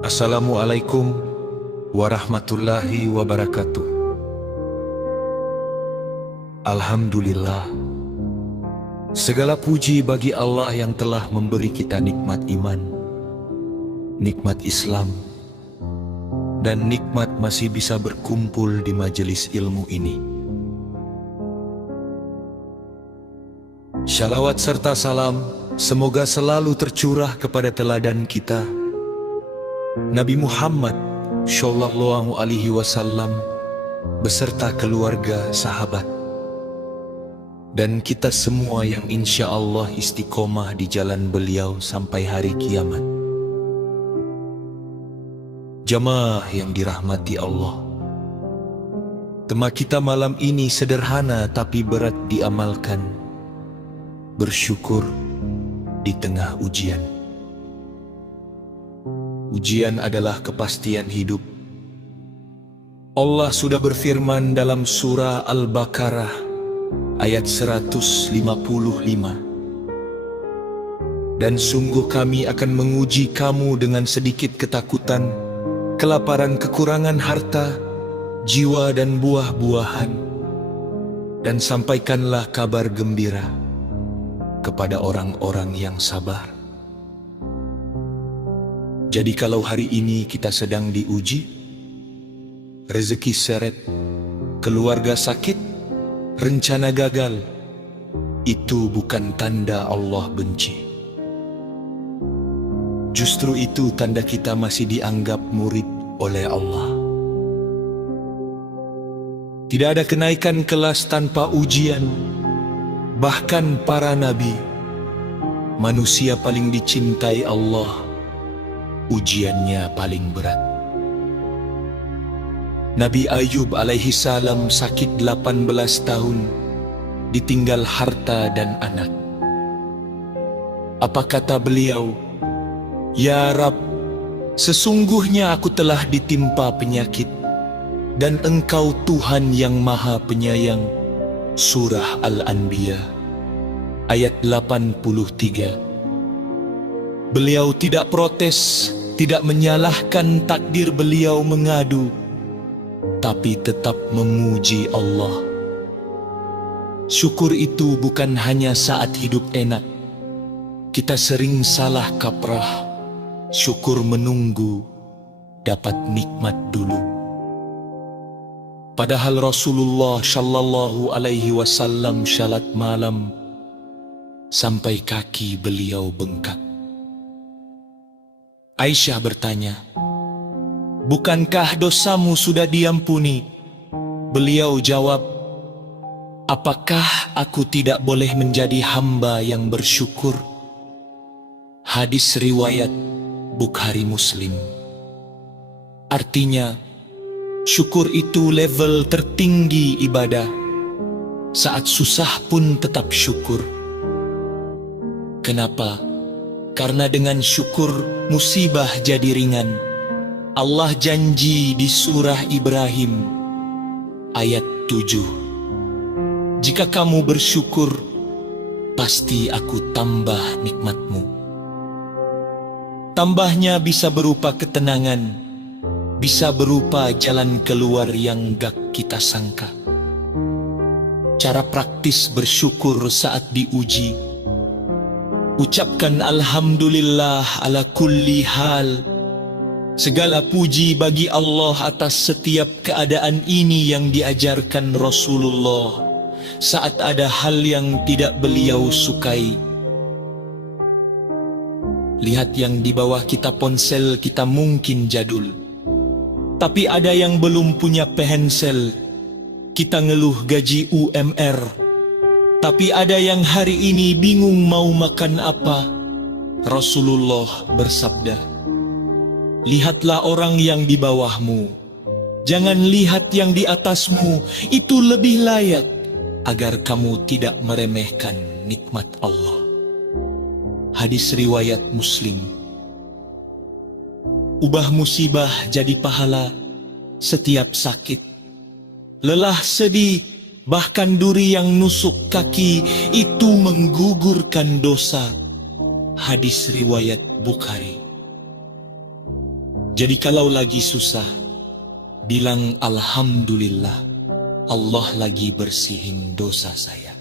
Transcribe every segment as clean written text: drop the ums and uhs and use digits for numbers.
Assalamualaikum warahmatullahi wabarakatuh. Alhamdulillah, segala puji bagi Allah yang telah memberi kita nikmat iman, nikmat Islam, dan nikmat masih bisa berkumpul di majelis ilmu ini. Shalawat serta salam semoga selalu tercurah kepada teladan kita, Nabi Muhammad Shallallahu Alaihi Wasallam beserta keluarga, sahabat, dan kita semua yang insya Allah istiqomah di jalan beliau sampai hari kiamat. Jamaah yang dirahmati Allah, tema kita malam ini sederhana tapi berat diamalkan: bersyukur di tengah ujian. Ujian adalah kepastian hidup. Allah sudah berfirman dalam surah Al-Baqarah ayat 155, dan sungguh kami akan menguji kamu dengan sedikit ketakutan, kelaparan, kekurangan harta, jiwa dan buah-buahan, dan sampaikanlah kabar gembira kepada orang-orang yang sabar. Jadi kalau hari ini kita sedang diuji, rezeki seret, keluarga sakit, rencana gagal, itu bukan tanda Allah benci. Justru itu tanda kita masih dianggap murid oleh Allah. Tidak ada kenaikan kelas tanpa ujian. Bahkan para nabi, manusia paling dicintai Allah, ujiannya paling berat. Nabi Ayub alaihi salam sakit 18 tahun, ditinggal harta dan anak. Apa kata beliau? Ya Rab, sesungguhnya aku telah ditimpa penyakit, dan Engkau Tuhan yang Maha Penyayang. Surah Al-Anbiya ayat 83. Beliau tidak protes, tidak menyalahkan takdir beliau mengadu, tapi tetap memuji Allah. Syukur itu bukan hanya saat hidup enak. Kita sering salah kaprah. Syukur menunggu dapat nikmat dulu. Padahal Rasulullah Shallallahu Alaihi Wasallam salat malam sampai kaki beliau bengkak. Aisyah bertanya, "Bukankah dosamu sudah diampuni?" Beliau jawab, "Apakah aku tidak boleh menjadi hamba yang bersyukur?" Hadis riwayat Bukhari Muslim. Artinya, syukur itu level tertinggi ibadah. Saat susah pun tetap syukur. Kenapa? Karena dengan syukur musibah jadi ringan. Allah janji di surah Ibrahim ayat 7, "Jika kamu bersyukur, pasti aku tambah nikmatmu." Tambahnya bisa berupa ketenangan, bisa berupa jalan keluar yang gak kita sangka. Cara praktis bersyukur saat diuji: ucapkan Alhamdulillah ala kulli hal. Segala puji bagi Allah atas setiap keadaan ini yang diajarkan Rasulullah saat ada hal yang tidak beliau sukai. Lihat yang di bawah kita, ponsel kita mungkin jadul, tapi ada yang belum punya ponsel. Kita ngeluh gaji UMR, tapi ada yang hari ini bingung mau makan apa. Rasulullah bersabda, "Lihatlah orang yang di bawahmu, jangan lihat yang di atasmu, itu lebih layak agar kamu tidak meremehkan nikmat Allah." Hadis riwayat Muslim. Ubah musibah jadi pahala setiap sakit, lelah, sedih, bahkan duri yang nusuk kaki itu menggugurkan dosa. Hadis riwayat Bukhari. Jadi kalau lagi susah, bilang Alhamdulillah, Allah lagi bersihin dosa saya.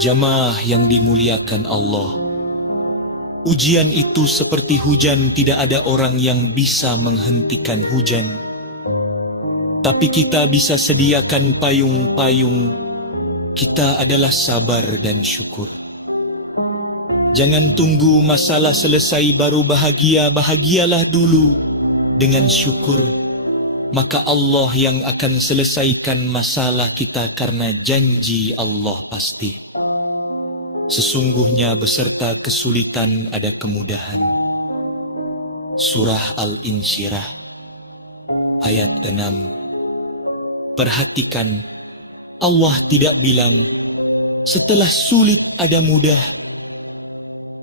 Jamaah yang dimuliakan Allah, ujian itu seperti hujan, tidak ada orang yang bisa menghentikan hujan. Tapi kita bisa sediakan payung-payung. Kita adalah sabar dan syukur. Jangan tunggu masalah selesai baru bahagia, bahagialah dulu dengan syukur. Maka Allah yang akan selesaikan masalah kita karena janji Allah pasti. Sesungguhnya beserta kesulitan ada kemudahan. Surah Al-Insyirah ayat 6. Perhatikan, Allah tidak bilang setelah sulit ada mudah,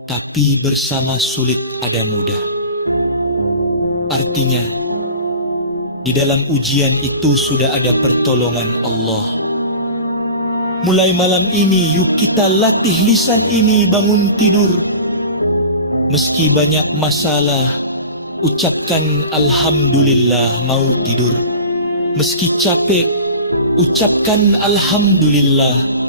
tapi bersama sulit ada mudah. Artinya, di dalam ujian itu sudah ada pertolongan Allah. Mulai malam ini, yuk kita latih lisan ini bangun tidur. Meski banyak masalah, ucapkan Alhamdulillah mau tidur. Meski capek, ucapkan Alhamdulillah.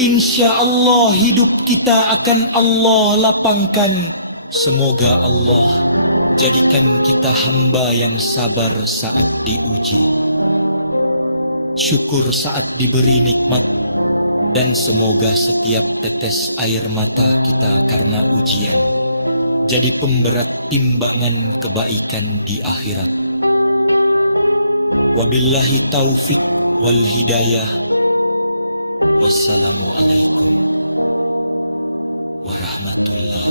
Insya Allah hidup kita akan Allah lapangkan. Semoga Allah jadikan kita hamba yang sabar saat diuji, syukur saat diberi nikmat, dan semoga setiap tetes air mata kita karena ujian jadi pemberat timbangan kebaikan di akhirat. Wabillahi taufik wal hidayah. Wassalamualaikum warahmatullahi